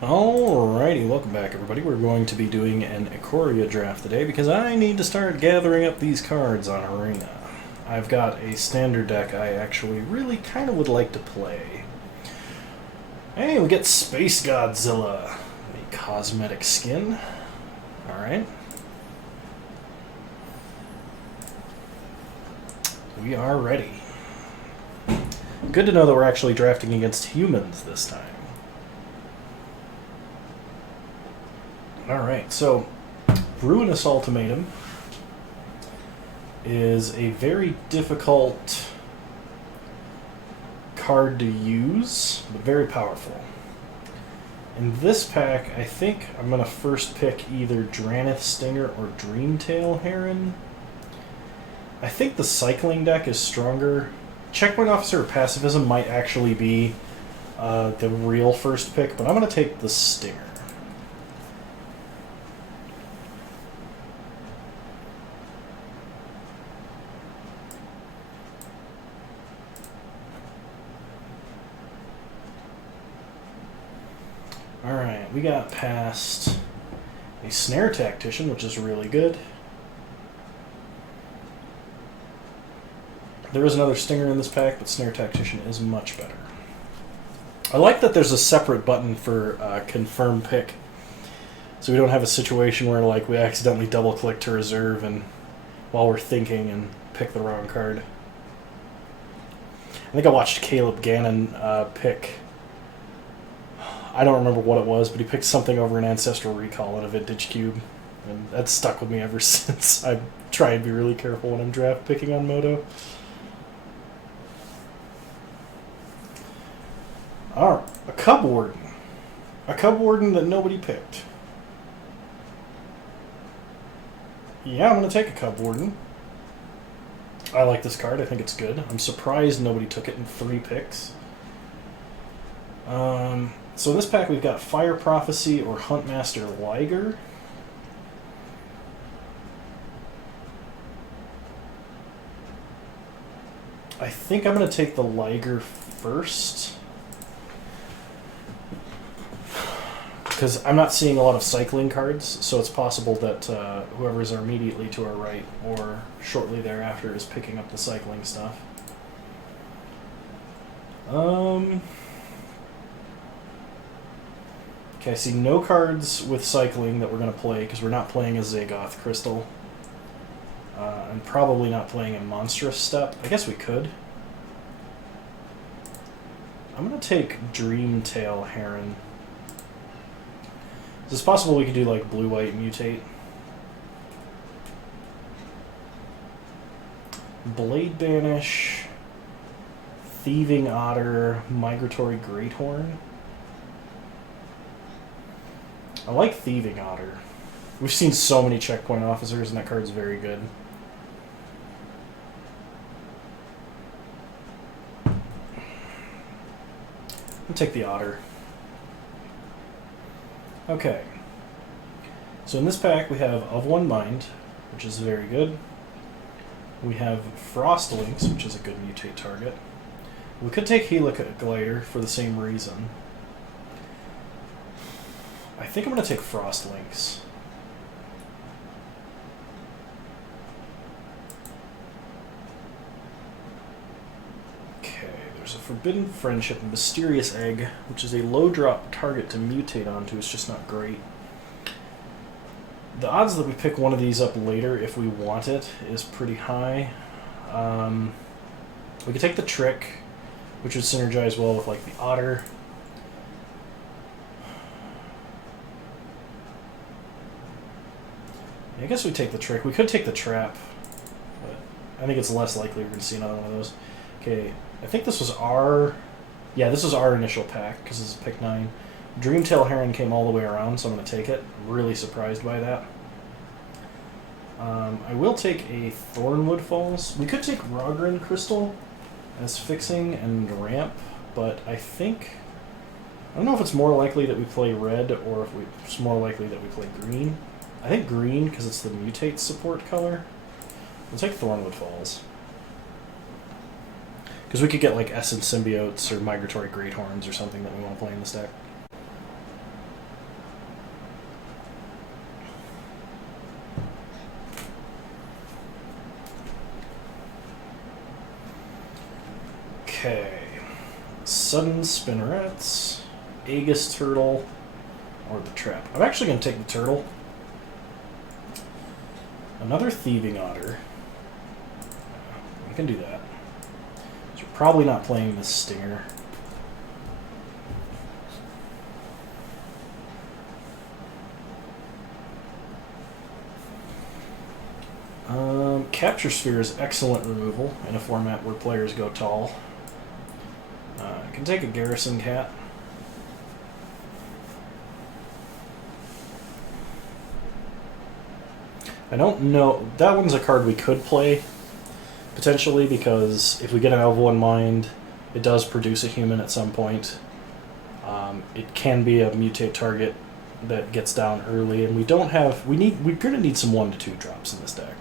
Alrighty, welcome back everybody. We're going to be doing an Ikoria draft today because I need to start gathering up these cards on Arena. I've got a standard deck I actually really kind of would like to play. Hey, we get Space Godzilla, a cosmetic skin. Alright. We are ready. Good to know that we're actually drafting against humans this time. Alright, so Ruinous Ultimatum is a very difficult card to use, but very powerful. In this pack, I think I'm going to first pick either Dranith Stinger or Dreamtail Heron. I think the Cycling deck is stronger. Checkpoint Officer or Pacifism might actually be the real first pick, but I'm going to take the Stinger. Alright, we got past a Snare Tactician, which is really good. There is another Stinger in this pack, but Snare Tactician is much better. I like that there's a separate button for Confirm Pick, so we don't have a situation where like we accidentally double-click to reserve and while we're thinking and pick the wrong card. I think I watched Caleb Gannon pick... I don't remember what it was, but he picked something over an Ancestral Recall in a Vintage Cube. And that's stuck with me ever since. I try and be really careful when I'm draft picking on Moto. Alright, a Cub Warden. A Cub Warden that nobody picked. Yeah, I'm going to take a Cub Warden. I like this card. I think it's good. I'm surprised nobody took it in 3 picks. So in this pack we've got Fire Prophecy or Huntmaster Liger. I think I'm going to take the Liger first. Because I'm not seeing a lot of cycling cards, so it's possible that whoever is immediately to our right or shortly thereafter is picking up the cycling stuff. Okay, I see no cards with cycling that we're going to play because we're not playing a Zagoth Crystal. And probably not playing a Monstrous Step. I guess we could. I'm going to take Dreamtail Heron. Is it possible we could do like Blue-White Mutate? Blade Banish, Thieving Otter, Migratory Greathorn. I like Thieving Otter. We've seen so many Checkpoint Officers, and that card's very good. I'll take the Otter. Okay. So in this pack we have Of One Mind, which is very good. We have Frostlynx, which is a good mutate target. We could take Helica Glider for the same reason. I think I'm going to take Frostlynx. Okay, there's a Forbidden Friendship and Mysterious Egg, which is a low drop target to mutate onto. It's just not great. The odds that we pick one of these up later if we want it is pretty high. We could take the Trick, which would synergize well with like the Otter. I guess we take the Trick. We could take the Trap, but I think it's less likely we're going to see another one of those. Okay, I think this was our... Yeah, this was our initial pack, because this is pick 9. Dreamtail Heron came all the way around, so I'm going to take it. I'm really surprised by that. I will take a Thornwood Falls. We could take Rogren Crystal as fixing and ramp, but I think... I don't know if it's more likely that we play red, or if it's more likely that we play green. I think green, because it's the mutate support color. We'll take Thornwood Falls. Because we could get like Essence Symbiotes or Migratory Greathorns or something that we want to play in this deck. Okay. Sudden Spinnerets, Aegis Turtle, or the Trap. I'm actually going to take the Turtle. Another Thieving Otter. We can do that. So you're probably not playing this Stinger. Capture Sphere is excellent removal in a format where players go tall. I can take a Garrison Cat. I don't know. That one's a card we could play, potentially, because if we get an Elvo in mind, it does produce a human at some point. It can be a mutate target that gets down early, and we don't have... We're going to need some 1 to 2 drops in this deck.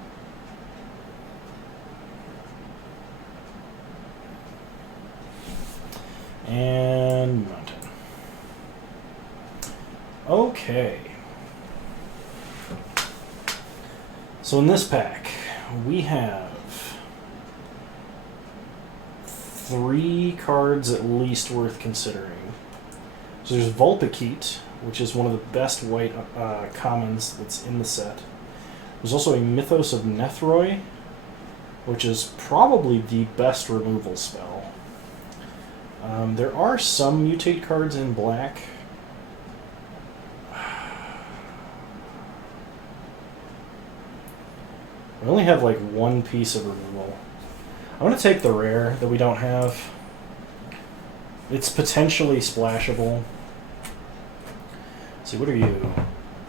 And Mountain. Okay. So in this pack, we have 3 cards at least worth considering. So there's Vulpikeet, which is one of the best white commons that's in the set. There's also a Mythos of Nethroi, which is probably the best removal spell. There are some mutate cards in black. We only have like 1 piece of removal. I'm going to take the rare that we don't have. It's potentially splashable. Let's see, what are you?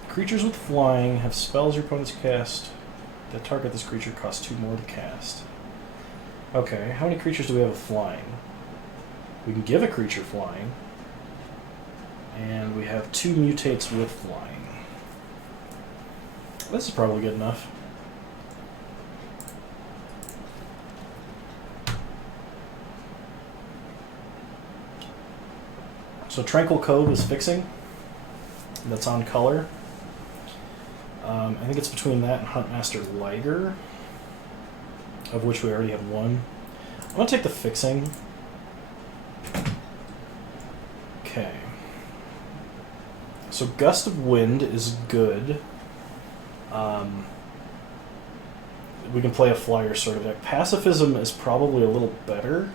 Creatures with flying have spells your opponents cast that target this creature cost 2 more to cast. Okay, how many creatures do we have with flying? We can give a creature flying. And we have 2 mutates with flying. This is probably good enough. So Tranquil Cove is fixing. That's on color. I think it's between that and Huntmaster Liger, of which we already have 1. I'm going to take the fixing. Okay. So Gust of Wind is good. We can play a flyer sort of deck. Pacifism is probably a little better.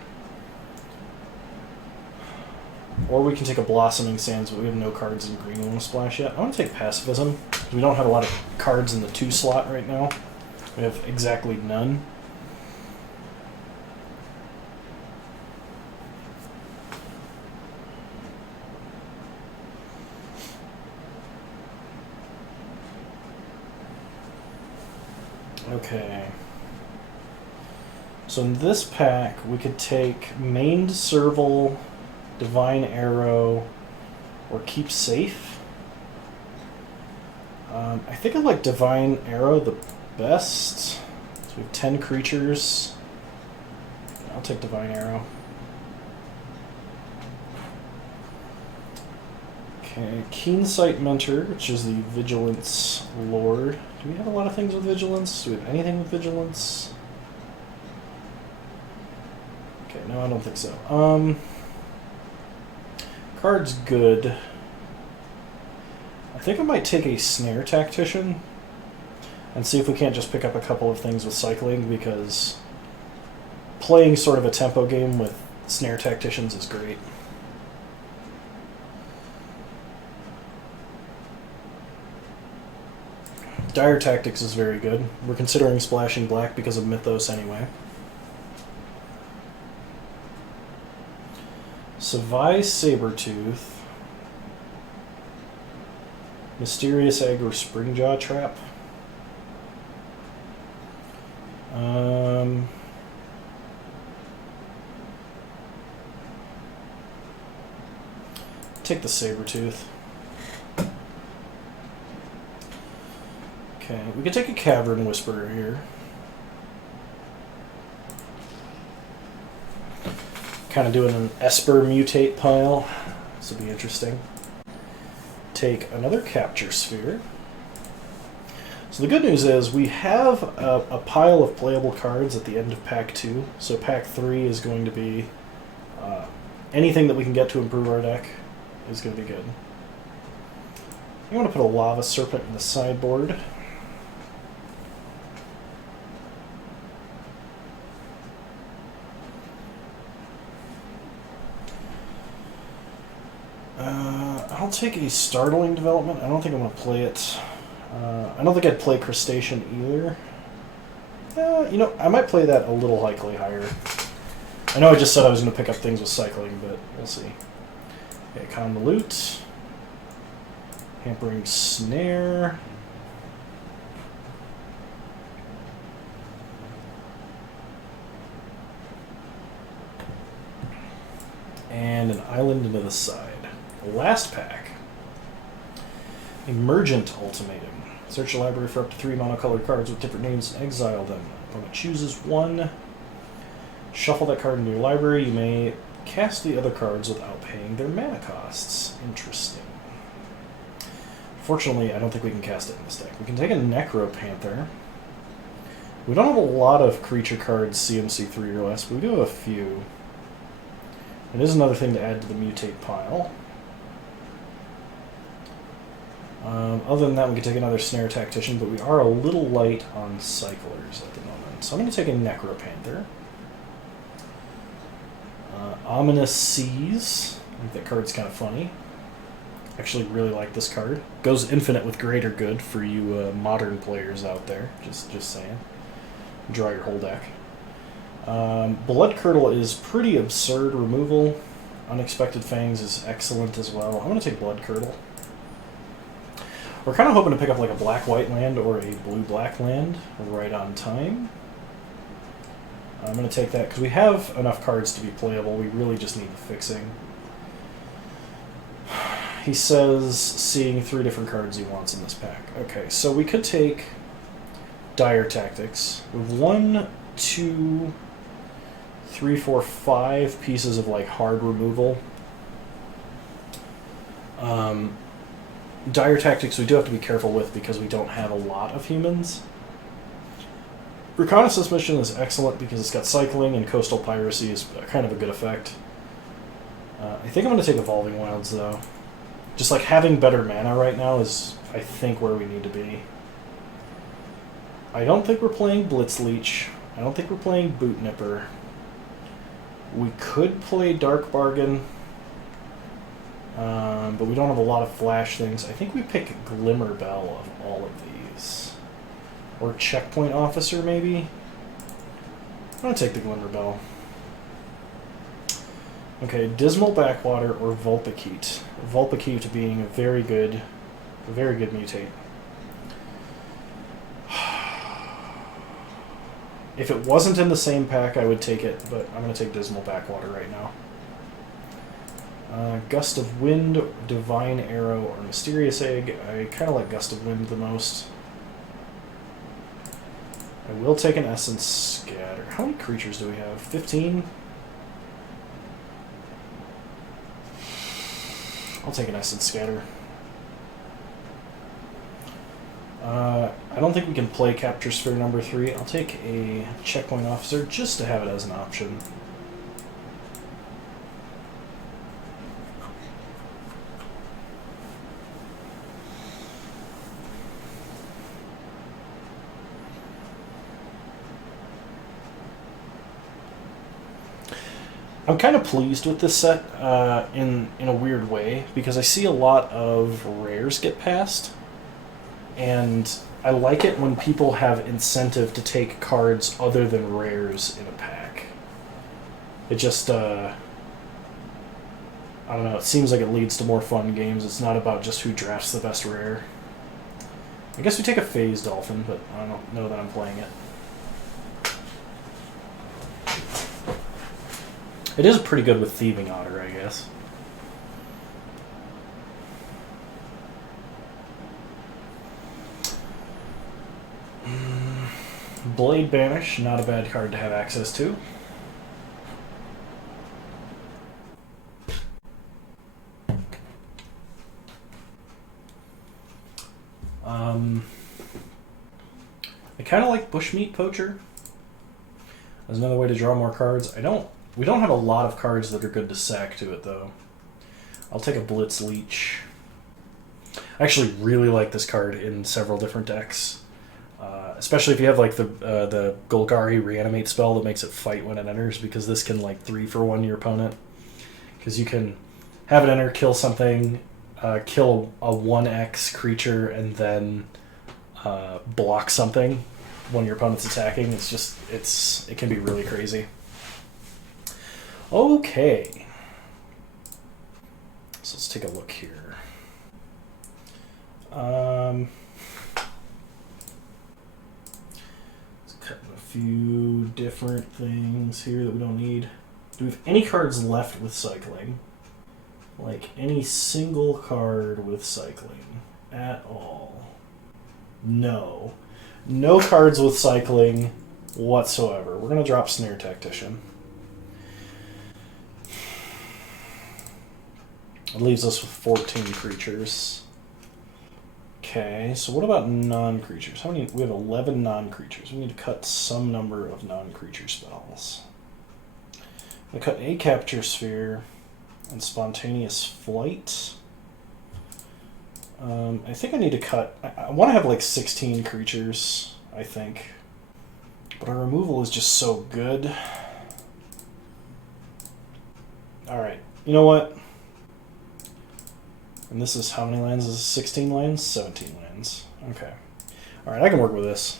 Or we can take a Blossoming Sands, but we have no cards in green we want to splash yet. I want to take Pacifism. We don't have a lot of cards in the 2 slot right now. We have exactly none. Okay. So in this pack, we could take Maned Serval, Divine Arrow, or Keep Safe. I think I like Divine Arrow the best. So we have 10 creatures. I'll take Divine Arrow. Okay, Keensight Mentor, which is the Vigilance Lord. Do we have a lot of things with Vigilance? Do we have anything with Vigilance? Okay, no, I don't think so. Card's good. I think I might take a Snare Tactician and see if we can't just pick up a couple of things with cycling, because playing sort of a tempo game with Snare Tacticians is great. Dire Tactics is very good. We're considering splashing black because of Mythos anyway. Savai Sabertooth. Mysterious Egg or Springjaw Trap. Take the Sabertooth. Okay, we could take a Cavern Whisperer here. Kind of doing an Esper mutate pile. This will be interesting. Take another Capture Sphere. So the good news is we have a pile of playable cards at the end of Pack 2. So Pack 3 is going to be Anything that we can get to improve our deck is going to be good. I'm going to put a Lava Serpent in the sideboard. I'll take a Startling Development. I don't think I'm going to play it. I don't think I'd play Crustacean either. You know, I might play that a little likely higher. I know I just said I was going to pick up things with cycling, but we'll see. Okay, Convolute. Hampering Snare. And an island into the side. Last pack. Emergent Ultimatum. Search your library for up to 3 monocolored cards with different names and exile them. Opponent chooses one. Shuffle that card into your library. You may cast the other cards without paying their mana costs. Interesting. Fortunately, I don't think we can cast it in this deck. We can take a Necropanther. We don't have a lot of creature cards CMC 3 or less, but we do have a few. It is another thing to add to the Mutate pile. Other than that, we can take another Snare Tactician, but we are a little light on Cyclers at the moment. So I'm going to take a Necropanther. Ominous Seas. I think that card's kind of funny. Actually really like this card. Goes infinite with Greater Good for you modern players out there. Just saying. Draw your whole deck. Blood Curdle is pretty absurd removal. Unexpected Fangs is excellent as well. I'm going to take Blood Curdle. We're kind of hoping to pick up like a black-white land or a blue-black land right on time. I'm going to take that because we have enough cards to be playable. We really just need the fixing. He says seeing 3 different cards he wants in this pack. Okay, so we could take Dire Tactics. We have 1, 2, 3, 4, 5 pieces of like hard removal. Dire Tactics we do have to be careful with because we don't have a lot of humans. Reconnaissance Mission is excellent because it's got cycling and coastal piracy is kind of a good effect. I think I'm going to take Evolving Wilds though. Just like having better mana right now is, I think, where we need to be. I don't think we're playing Blitzleech. I don't think we're playing Boot Nipper. We could play Dark Bargain. But we don't have a lot of flash things. I think we pick Glimmerbell of all of these. Or Checkpoint Officer, maybe? I'm going to take the Glimmerbell. Okay, Dismal Backwater or Vulpikeet. Vulpikeet being a very good mutate. If it wasn't in the same pack, I would take it, but I'm going to take Dismal Backwater right now. Gust of Wind, Divine Arrow, or Mysterious Egg. I kind of like Gust of Wind the most. I will take an Essence Scatter. How many creatures do we have? 15? I'll take an Essence Scatter. I don't think we can play Capture Sphere number 3. I'll take a Checkpoint Officer just to have it as an option. I'm kind of pleased with this set in a weird way because I see a lot of rares get passed, and I like it when people have incentive to take cards other than rares in a pack. It just, I don't know, it seems like it leads to more fun games. It's not about just who drafts the best rare. I guess we take a Phase Dolphin, but I don't know that I'm playing it. It is pretty good with Thieving Otter, I guess. Blade Banish, not a bad card to have access to. I kind of like Bushmeat Poacher. There's another way to draw more cards. I don't We don't have a lot of cards that are good to sack to it, though. I'll take a Blitz Leech. I actually really like this card in several different decks. Especially if you have like the Golgari Reanimate spell that makes it fight when it enters, because this can like 3-for-1 your opponent. Because you can have it enter, kill something, kill a 1x creature, and then block something when your opponent's attacking. It can be really crazy. Okay. So let's take a look here. Cutting a few different things here that we don't need. Do we have any cards left with cycling? Like any single card with cycling at all? No. No cards with cycling whatsoever. We're going to drop Snare Tactician. It leaves us with 14 creatures. Okay, so what about non-creatures? How many? We have 11 non-creatures. We need to cut some number of non-creature spells. I'm going to cut a Capture Sphere and Spontaneous Flight. I think I need to cut... I want to have like 16 creatures, I think. But our removal is just so good. Alright, you know what? And this is how many lands? This is 16 lands? 17 lands. Okay. Alright, I can work with this.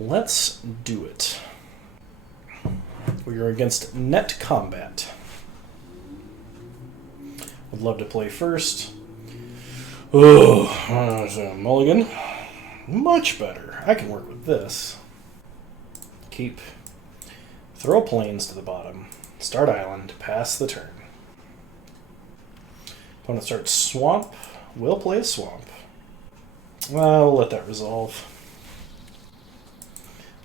Let's do it. We are against Net Combat. Would love to play first. Oh, mulligan. Much better. I can work with this. Keep. Throw planes to the bottom. Start island. Pass the turn. Opponent starts swamp. We'll play a swamp. Well, we'll let that resolve.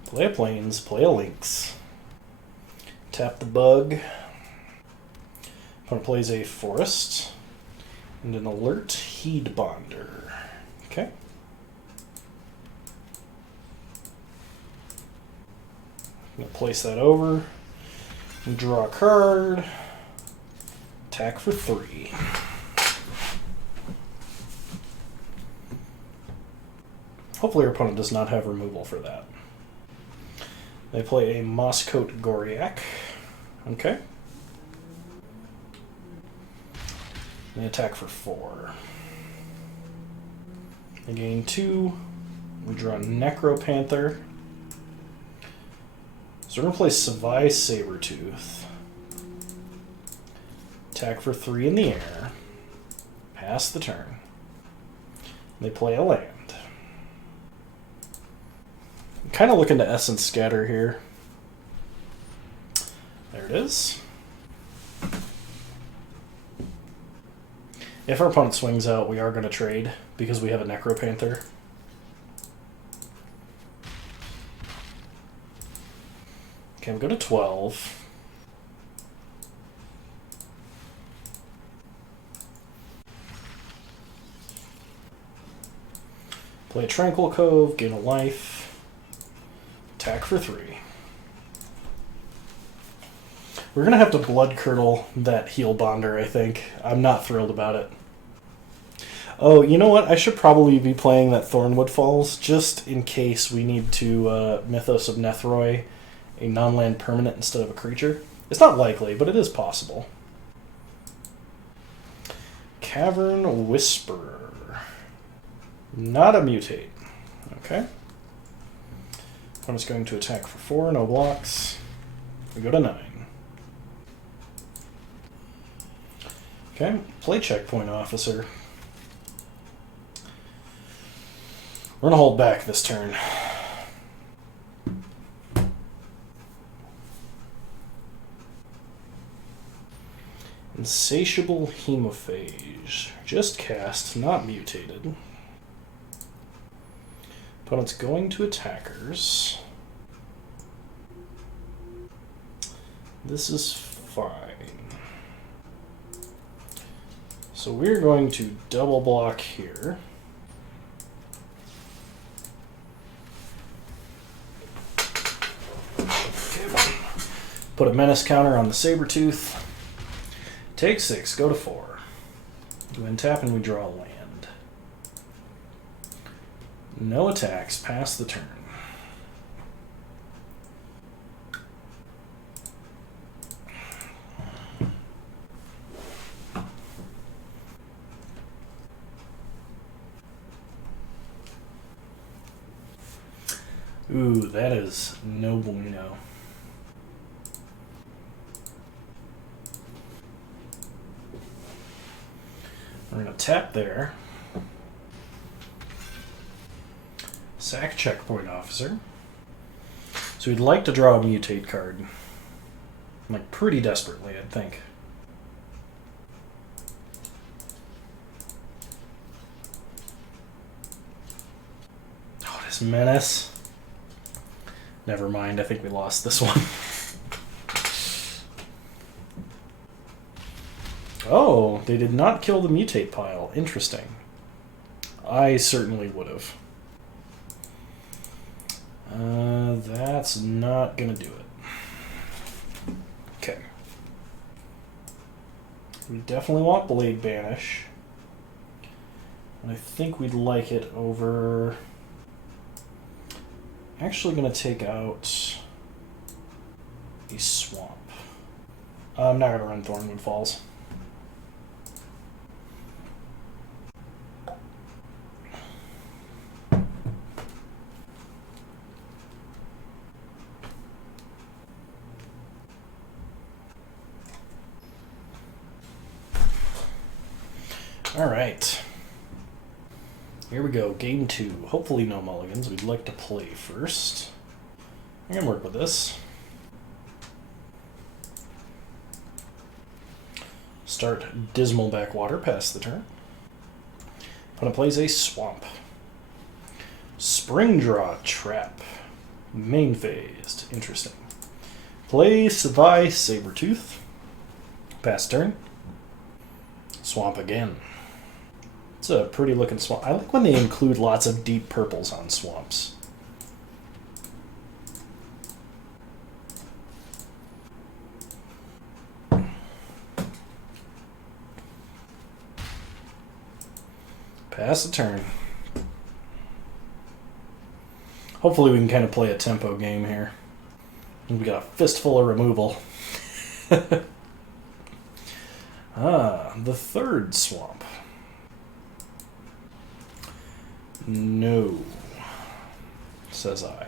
Play a plains. Play a lynx. Tap the bug. Opponent plays a forest. And an alert Heed Bonder. Okay. I'm going to place that over. And draw a card. Attack for 3. Hopefully our opponent does not have removal for that. They play a Mosscoat Goriac. Okay. They attack for 4. They gain 2. We draw Necropanther. So we're going to play Savai Sabertooth. Attack for 3 in the air. Pass the turn. They play a land. I'm kind of looking to Essence Scatter here. There it is. If our opponent swings out, we are going to trade because we have a Necropanther. Okay, we go to 12. Play a Tranquil Cove, gain a life, attack for 3. We're going to have to Blood Curdle that Heal Bonder, I think. I'm not thrilled about it. Oh, you know what? I should probably be playing that Thornwood Falls, just in case we need to Mythos of Nethroi, a non-land permanent instead of a creature. It's not likely, but it is possible. Cavern Whisperer. Not a Mutate. Okay. Opponent's going to attack for 4, no blocks. We go to 9. Okay, play Checkpoint Officer. We're going to hold back this turn. Insatiable Hemophage. Just cast, not mutated. Opponent's going to attackers. This is fine. So we're going to double block here. Put a menace counter on the Sabertooth. Take 6, go to 4. Go and tap and we draw a land. No attacks, pass the turn. Ooh, that is no bueno. We're going to tap there. Sack checkpoint officer. So we'd like to draw a mutate card. Like, pretty desperately, I'd think. Oh, this menace. Never mind, I think we lost this one. Oh, they did not kill the mutate pile. Interesting. I certainly would have. That's not going to do it. Okay. We definitely want Blade Banish. And I think we'd like it over... Actually going to take out a swamp. I'm not going to run Thornwood Falls. All right. Here we go, game 2. Hopefully no mulligans. We'd like to play first. I can work with this. Start Dismal Backwater, pass the turn. Opponent plays a swamp. Spring Draw Trap. Main phased. Interesting. Play Savai Sabertooth. Pass turn. Swamp again. It's a pretty looking swamp. I like when they include lots of deep purples on swamps. Pass the turn. Hopefully we can kind of play a tempo game here. We got a fistful of removal. The third swamp. No, says I.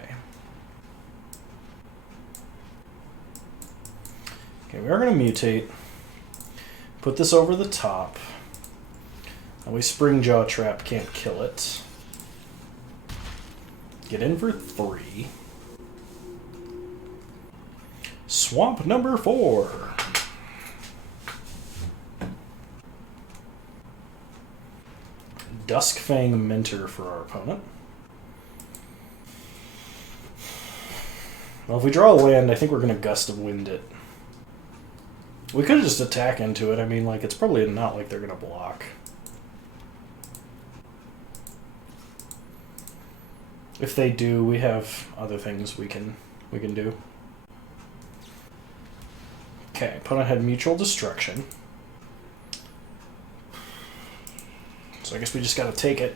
Okay, we are going to mutate. Put this over the top. That way Springjaw Trap can't kill it. Get in for 3. Swamp number 4. Duskfang Mentor for our opponent. Well, if we draw a land, I think we're going to Gust of Wind it. We could just attack into it. I mean, like, it's probably not like they're going to block. If they do, we have other things we can do. Okay, opponent had Mutual Destruction. So I guess we just gotta take it.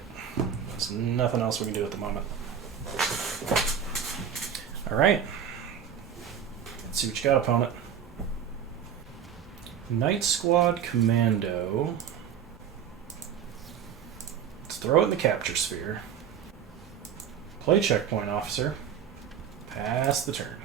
There's nothing else we can do at the moment. Alright. Let's see what you got, opponent. Night Squad Commando. Let's throw it in the Capture Sphere. Play Checkpoint Officer. Pass the turn.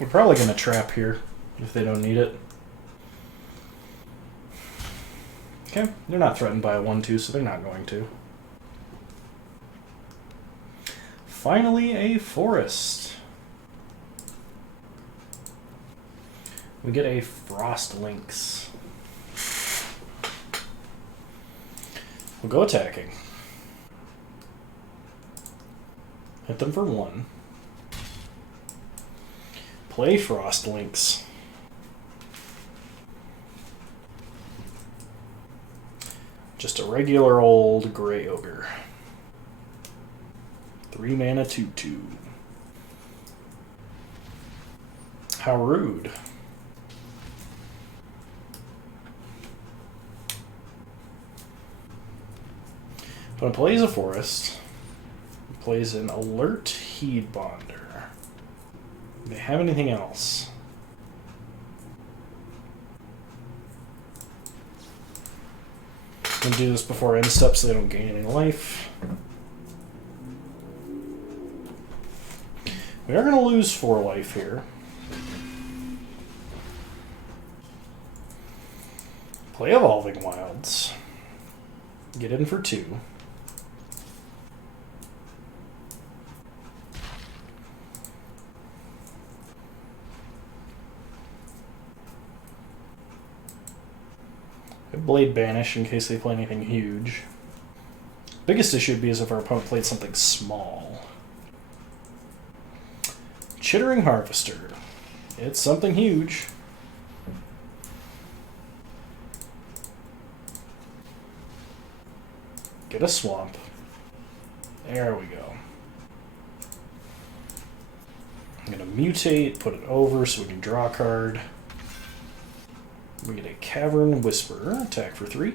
We're probably going to trap here if they don't need it. Okay, they're not threatened by a 1-2, so they're not going to. Finally, a forest. We get a Frost Lynx. We'll go attacking. Hit them for 1. Play Frost Lynx. Just a regular old gray ogre. 3 mana 2/2. How rude. When it plays a forest, it plays an alert Heed Bonder. Do they have anything else? I'm going to do this before end step so they don't gain any life. We are going to lose 4 life here. Play Evolving Wilds. Get in for 2. Blade Banish in case they play anything huge. Biggest issue would be is if our opponent played something small. Chittering Harvester. It's something huge. Get a swamp. There we go. I'm going to mutate, put it over so we can draw a card. We get a Cavern Whisperer, attack for 3.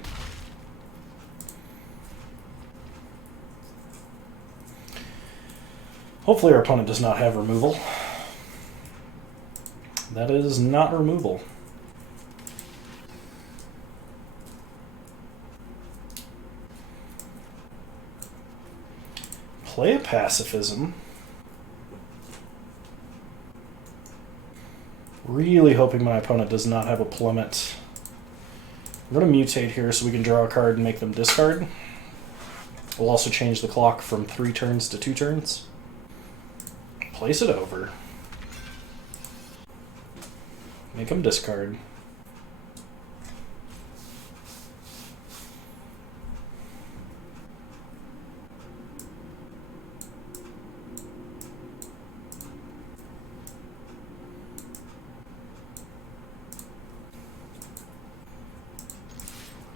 Hopefully our opponent does not have removal. That is not removal. Play a Pacifism. Really hoping my opponent does not have a plummet. I'm going to mutate here so we can draw a card and make them discard. We'll also change the clock from 3 turns to 2 turns. Place it over. Make them discard.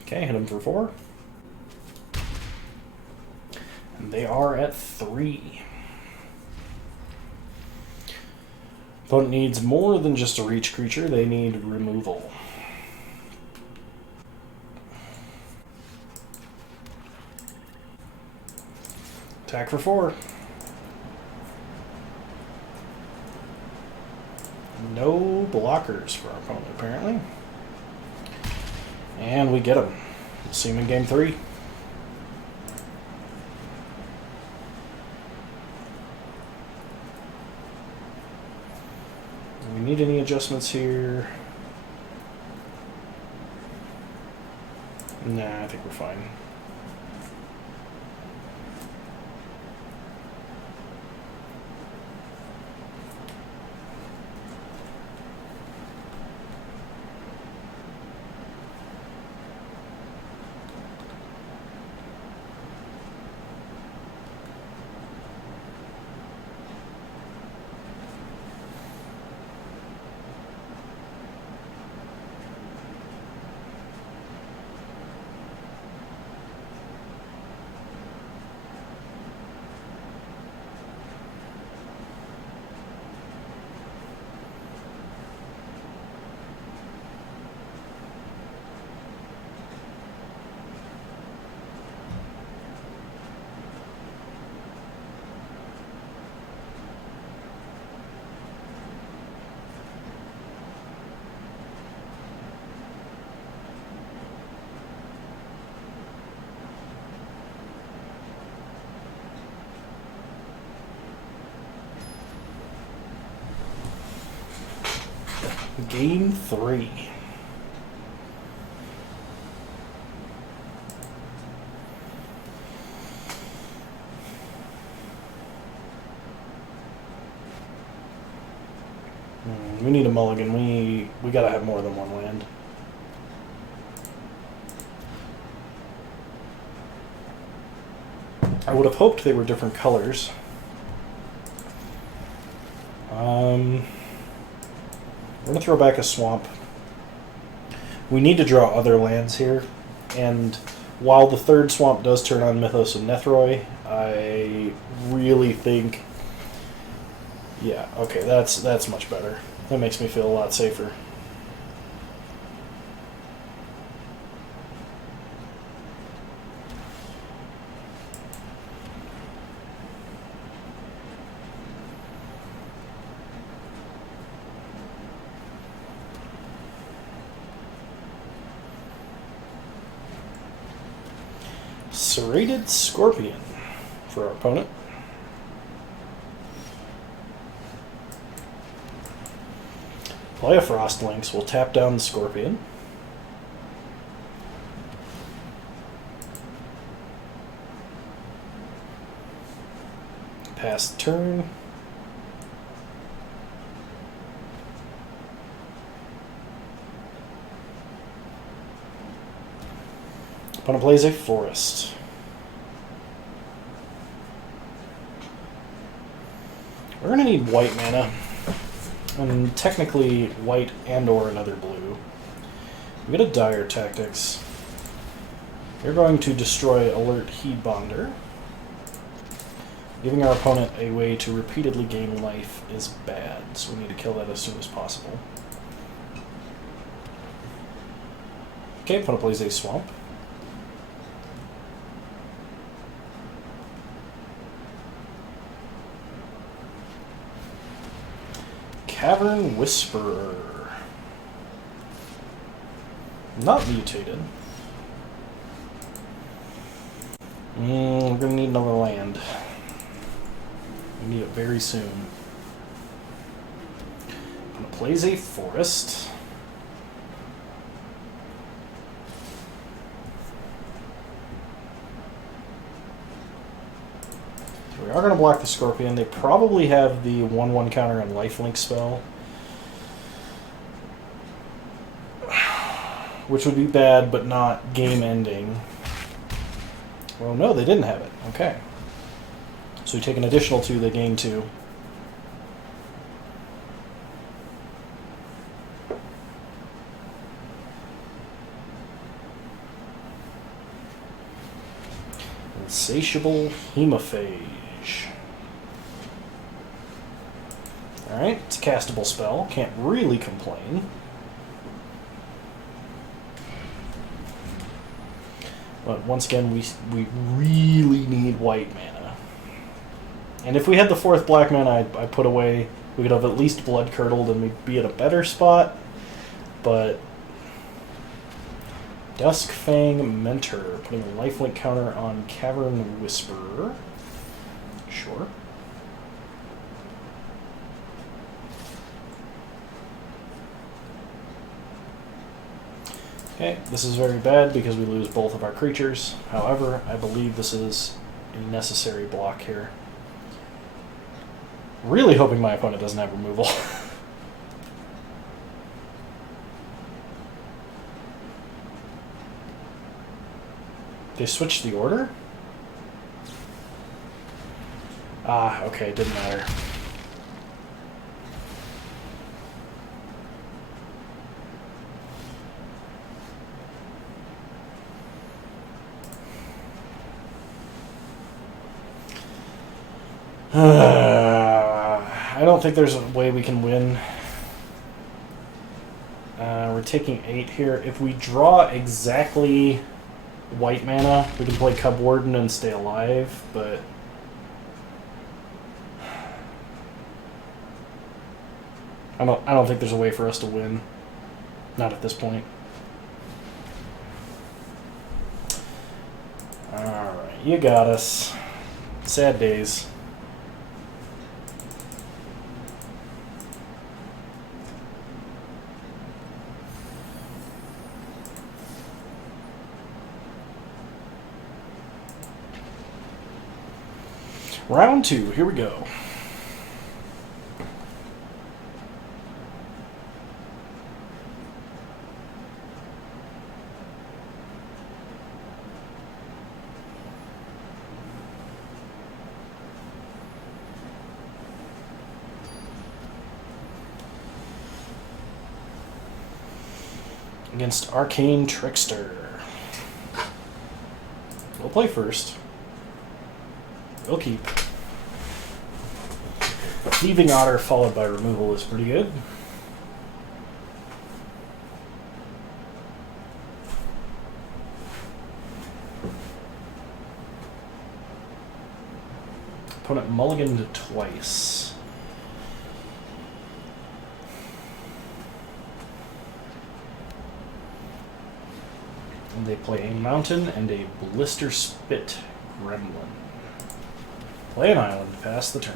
Okay, hit them for 4. And they are at 3. Opponent needs more than just a reach creature, they need removal. Attack for 4. No blockers for our opponent, apparently. And we get him. We'll see him in game 3. Do we need any adjustments here? Nah, I think we're fine. Game 3. We need a mulligan. We gotta have more than one land. I would have hoped they were different colors. We're going to throw back a swamp. We need to draw other lands here, and while the third swamp does turn on Mythos and Nethroi, I really think... Yeah, okay, that's much better. That makes me feel a lot safer. Serrated Scorpion for our opponent. Play a Frost Lynx. We'll tap down the Scorpion. Pass the turn. Opponent plays a Forest. We're going to need white mana, and technically white and or another blue. We get a Dire Tactics. You're going to destroy Alert Heatbonder. Giving our opponent a way to repeatedly gain life is bad, so we need to kill that as soon as possible. Okay, opponent plays a Swamp. Cavern Whisperer. Not mutated. We're gonna need another land. We need it very soon. I'm gonna plays a Forest. We are going to block the Scorpion. They probably have the 1/1 counter on Lifelink spell, which would be bad, but not game-ending. Well, no, they didn't have it. Okay. So we take an additional 2, they gain 2. Insatiable Hemophage. Alright, it's a castable spell. Can't really complain. But once again, we really need white mana. And if we had the 4th black mana I put away, we could have at least Blood Curdled and we'd be at a better spot. But Duskfang Mentor, putting a lifelink counter on Cavern Whisperer. Sure. Okay, this is very bad because we lose both of our creatures. However, I believe this is a necessary block here. Really hoping my opponent doesn't have removal. They switched the order? Ah, okay, didn't matter. I don't think there's a way we can win. We're taking 8 here. If we draw exactly white mana, we can play Cub Warden and stay alive, but I don't think there's a way for us to win. Not at this point. Alright, you got us. Sad days. Round 2, here we go. against Arcane Trickster. We'll play first. We'll keep. Thieving Otter followed by removal is pretty good. Opponent mulliganed twice. And they play a mountain and a Blister Spit Gremlin. Play an island, pass the turn.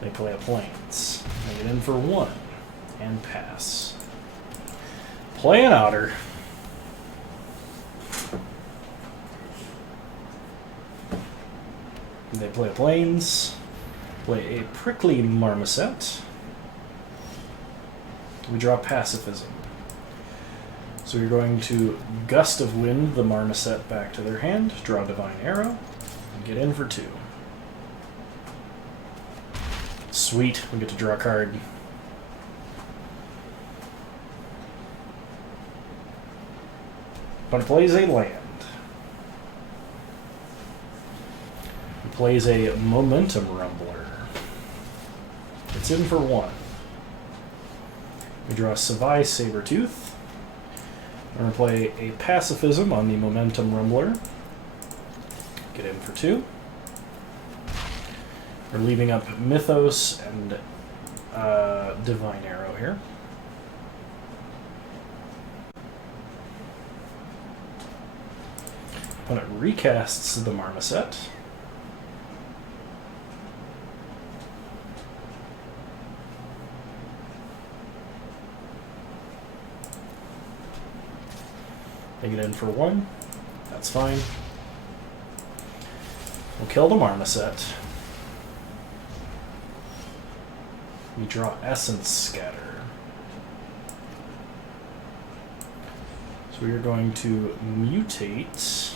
They play a plains. They get in for 1 and pass. Play an otter. They play a plains. Play a prickly marmoset. We draw pacifism. So you're going to Gust of Wind the marmoset back to their hand, draw Divine Arrow, and get in for 2. Sweet, we get to draw a card. Opponent plays a land. He plays a Momentum Rumbler. It's in for 1. We draw Savai Sabertooth. We're going to play a Pacifism on the Momentum Rumbler. Get in for 2. We're leaving up Mythos and Divine Arrow here. Opponent recasts the Marmoset. They get in for 1. That's fine. We'll kill the Marmoset. We draw Essence Scatter. So we are going to mutate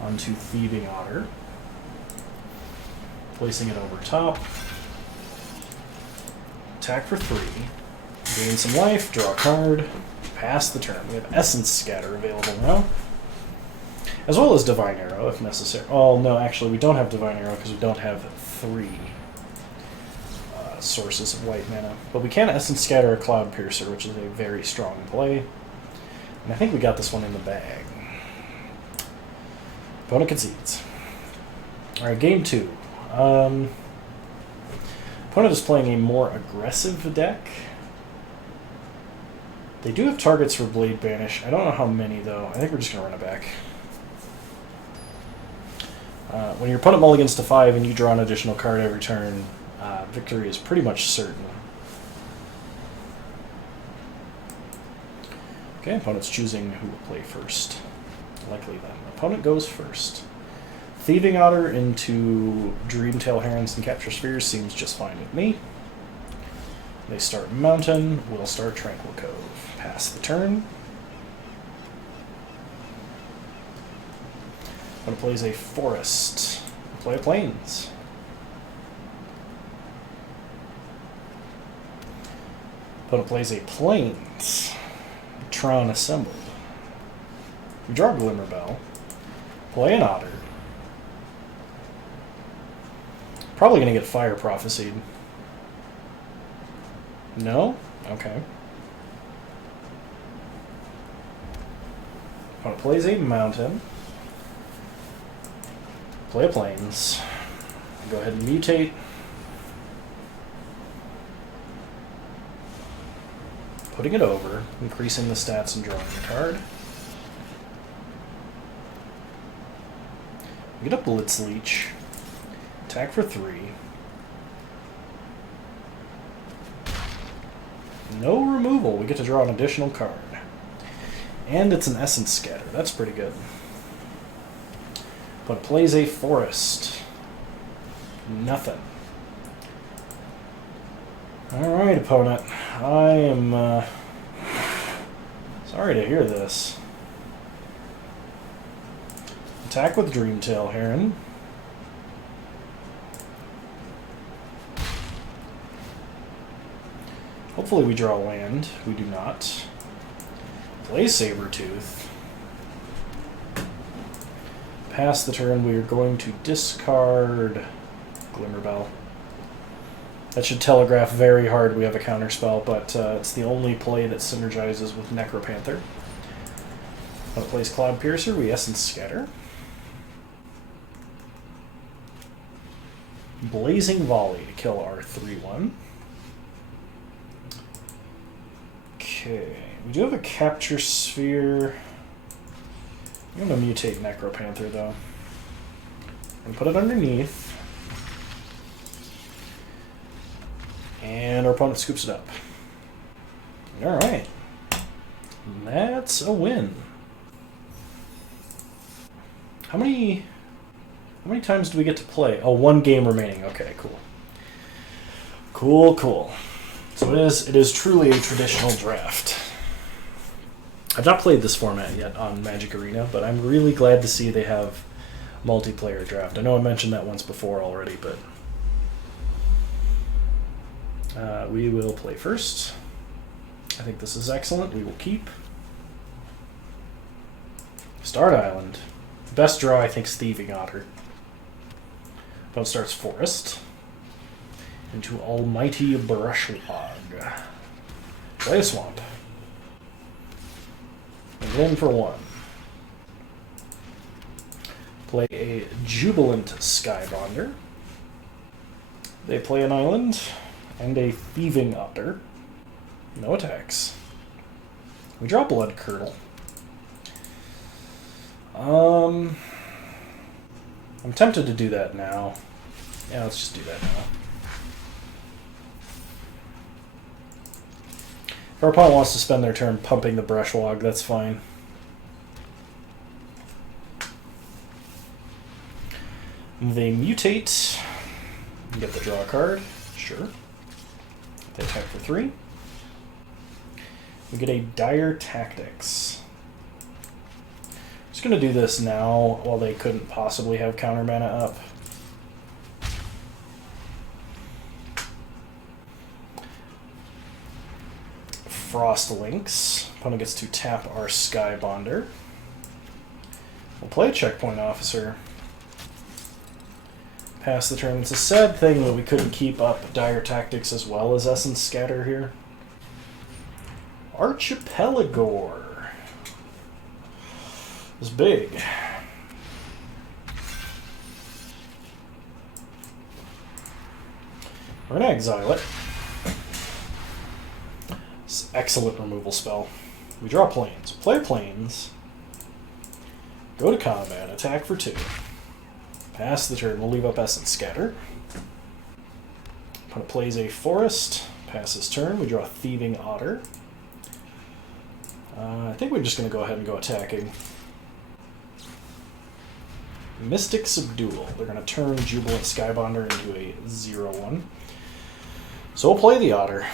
onto Thieving Otter, placing it over top. Attack for 3. Gain some life, draw a card, pass the turn. We have Essence Scatter available now, as well as Divine Arrow if necessary. Oh, no, actually, we don't have Divine Arrow because we don't have 3 sources of white mana. But we can Essence Scatter a Cloud Piercer, which is a very strong play. And I think we got this one in the bag. Opponent concedes. Alright, game 2. Opponent is playing a more aggressive deck. They do have targets for Blade Banish. I don't know how many, though. I think we're just going to run it back. When your opponent mulligans to 5 and you draw an additional card every turn, victory is pretty much certain. Okay, opponent's choosing who will play first. Likely them. Opponent goes first. Thieving Otter into Dreamtail Herons and Capture Spheres seems just fine with me. They start Mountain, we'll start Tranquil Cove. Pass the turn. Opponent plays a Forest. Play a Plains. Opponent plays a Plains. Tron Assembled. We draw Glimmerbell. Play an Otter. Probably going to get Fire Prophesied. No? Okay. Opponent plays a Mountain. Play a Plains. Go ahead and mutate. Putting it over, increasing the stats and drawing a card. We get a Blitz Leech. Attack for 3. No removal. We get to draw an additional card. And it's an Essence Scatter. That's pretty good. But plays a Forest. Nothing. Alright, opponent. I am sorry to hear this. Attack with Dreamtail Heron. Hopefully we draw land. We do not. Play Sabertooth. Pass the turn. We are going to discard Glimmerbell. That should telegraph very hard we have a counterspell, but it's the only play that synergizes with Necropanther. When it plays Cloud Piercer, we Essence Scatter. Blazing Volley to kill our 3/1. Okay, we do have a Capture Sphere. I'm going to mutate Necropanther, though. And put it underneath. And our opponent scoops it up. Alright. That's a win. How many times do we get to play? Oh, 1 game remaining. Okay, cool. Cool. So it is truly a traditional draft. I've not played this format yet on Magic Arena, but I'm really glad to see they have multiplayer draft. I know I mentioned that once before already, but we will play first. I think this is excellent. We will keep. Start Island. Best draw, I think, is Thieving Otter. Opponent starts Forest. Into Almighty Brushwog. Play a Swamp. And in for 1. Play a Jubilant Skybonder. They play an island and a Thieving Otter. No attacks. We draw Blood Curdle. I'm tempted to do that now. Yeah, let's just do that now. If our opponent wants to spend their turn pumping the Brushwog, that's fine. They mutate. Get the draw card. Sure. They attack for 3. We get a Dire Tactics. Just going to do this now while they couldn't possibly have counter mana up. Frost Links. Opponent gets to tap our Skybonder. We'll play Checkpoint Officer. Pass the turn. It's a sad thing that we couldn't keep up Dire Tactics as well as Essence Scatter here. Archipelagore is big. We're going to exile it. It's an excellent removal spell. We draw planes. Play planes. Go to combat. Attack for 2. Pass the turn. We'll leave up Essence Scatter. Opponent plays a Forest. Passes turn. We draw Thieving Otter. I think we're just going to go ahead and go attacking. Mystic Subdual. They're going to turn Jubilant Skybonder into a 0/1. So we'll play the Otter.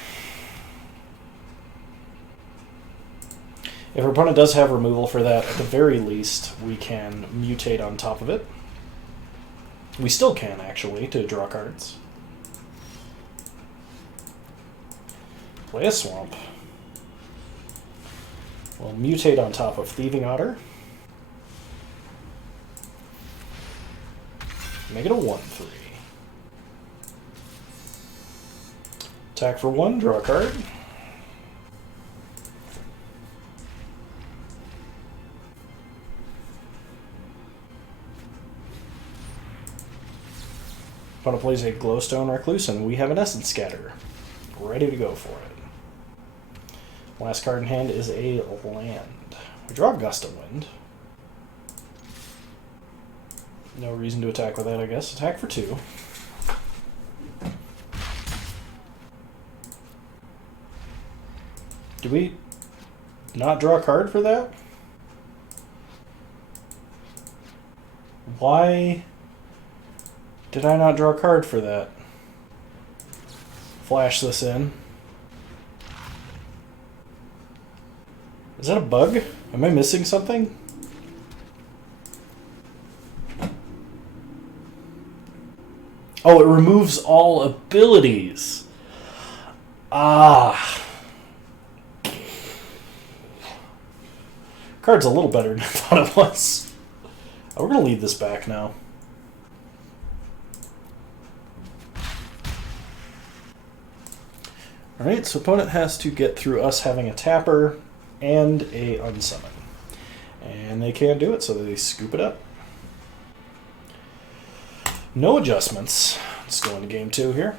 If our opponent does have removal for that, at the very least, we can mutate on top of it. We still can, actually, to draw cards. Play a Swamp. We'll mutate on top of Thieving Otter. Make it a 1/3. Attack for 1, draw a card. Opponent plays a Glowstone Recluse, and we have an Essence Scatter. Ready to go for it. Last card in hand is a land. We draw Gust of Wind. No reason to attack with that, I guess. Attack for 2. Do we not draw a card for that? Why did I not draw a card for that? Flash this in. Is that a bug? Am I missing something? Oh, it removes all abilities. Ah. Card's a little better than I thought it was. We're going to lead this back now. Alright, so opponent has to get through us having a tapper and a unsummon. And they can't do it, so they scoop it up. No adjustments. Let's go into game 2 here.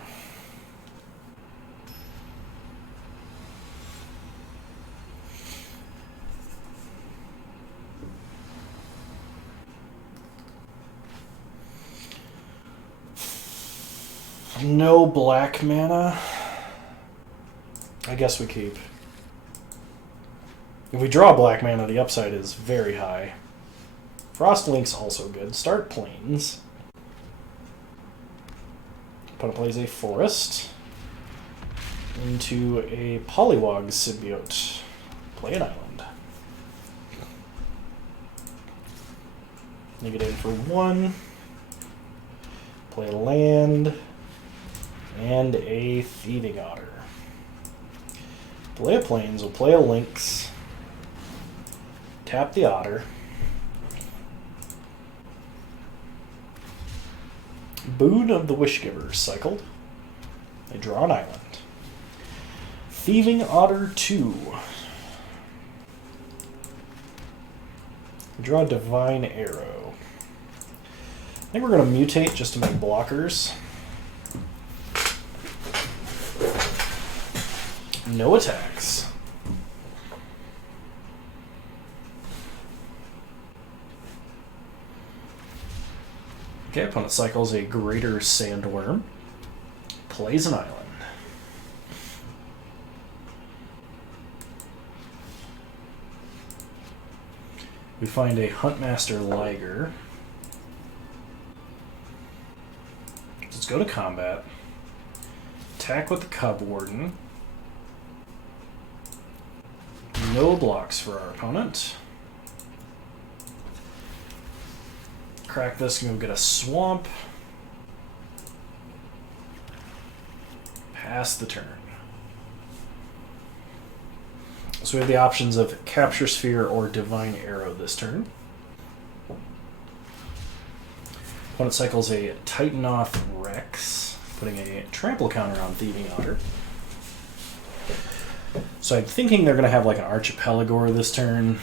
No black mana. I guess we keep. If we draw black mana, the upside is very high. Frostlink's also good. Start Plains. Opponent plays a Forest into a Polywog Symbiote. Play an Island. Negative for 1. Play a land. And a Thieving Otter. Play a Plains, we'll play a Lynx. Tap the Otter. Boon of the Wishgiver cycled. I draw an island. Thieving Otter 2. Draw a Divine Arrow. I think we're going to mutate just to make blockers. No attacks. Okay, opponent cycles a Greater Sandworm. Plays an island. We find a Huntmaster Liger. Let's go to combat. Attack with the Cub Warden. No blocks for our opponent. Crack this and go get a Swamp. Pass the turn. So we have the options of Capture Sphere or Divine Arrow this turn. Opponent cycles a Titanoth Rex, putting a trample counter on Thieving Otter. So I'm thinking they're going to have like an Archipelago this turn.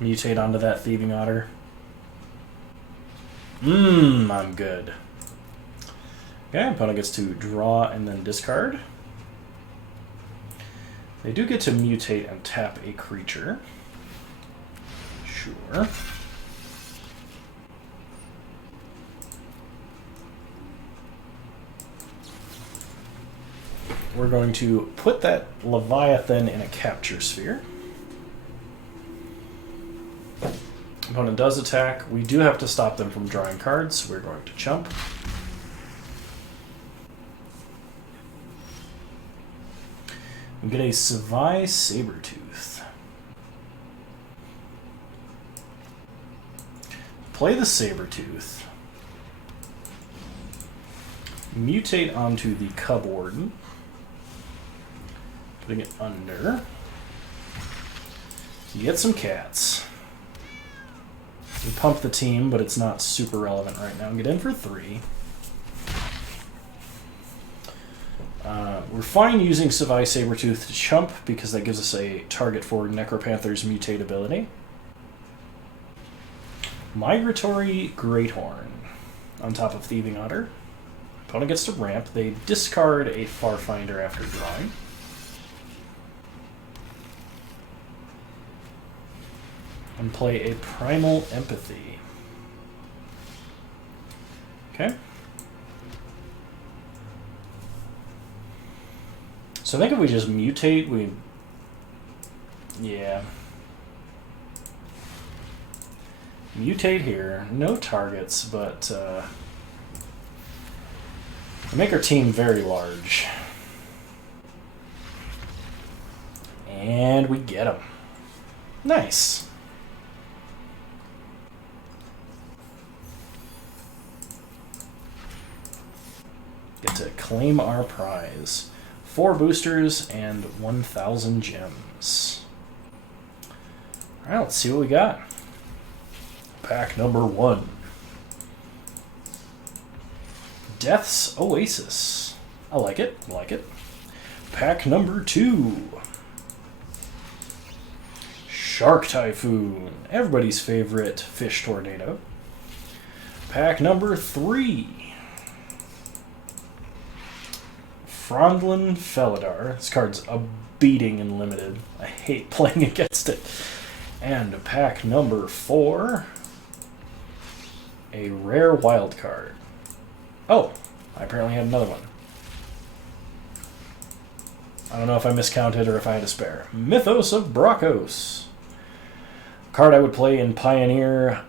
Mutate onto that Thieving Otter. I'm good. Okay, opponent gets to draw and then discard. They do get to mutate and tap a creature. Sure. We're going to put that Leviathan in a Capture Sphere. Opponent does attack. We do have to stop them from drawing cards, so we're going to chump. We get a Savai Sabertooth. Play the Sabertooth. Mutate onto the Cub Warden. Putting it under. You get some cats. We pump the team, but it's not super relevant right now. Get in for 3. We're fine using Savai Sabertooth to chump because that gives us a target for Necropanther's mutate ability. Migratory Greathorn on top of Thieving Otter. Opponent gets to ramp. They discard a Farfinder after drawing. And play a Primal Empathy. Okay. So I think if we just mutate, we... Yeah. Mutate here. No targets, but... make our team very large. And we get them. Nice. Get to claim our prize. 4 boosters and 1,000 gems. Alright, let's see what we got. Pack number 1. Death's Oasis. I like it. I like it. Pack number 2. Shark Typhoon. Everybody's favorite fish tornado. Pack number 3. Frondlin Felidar. This card's a beating in limited. I hate playing against it. And pack number 4. A rare wild card. Oh, I apparently had another one. I don't know if I miscounted or if I had a spare. Mythos of Brachos. Card I would play in Pioneer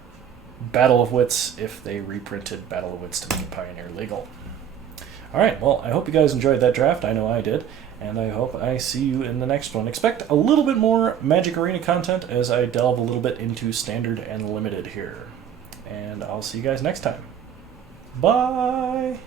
Battle of Wits if they reprinted Battle of Wits to make Pioneer legal. Alright, well, I hope you guys enjoyed that draft. I know I did. And I hope I see you in the next one. Expect a little bit more Magic Arena content as I delve a little bit into Standard and Limited here. And I'll see you guys next time. Bye!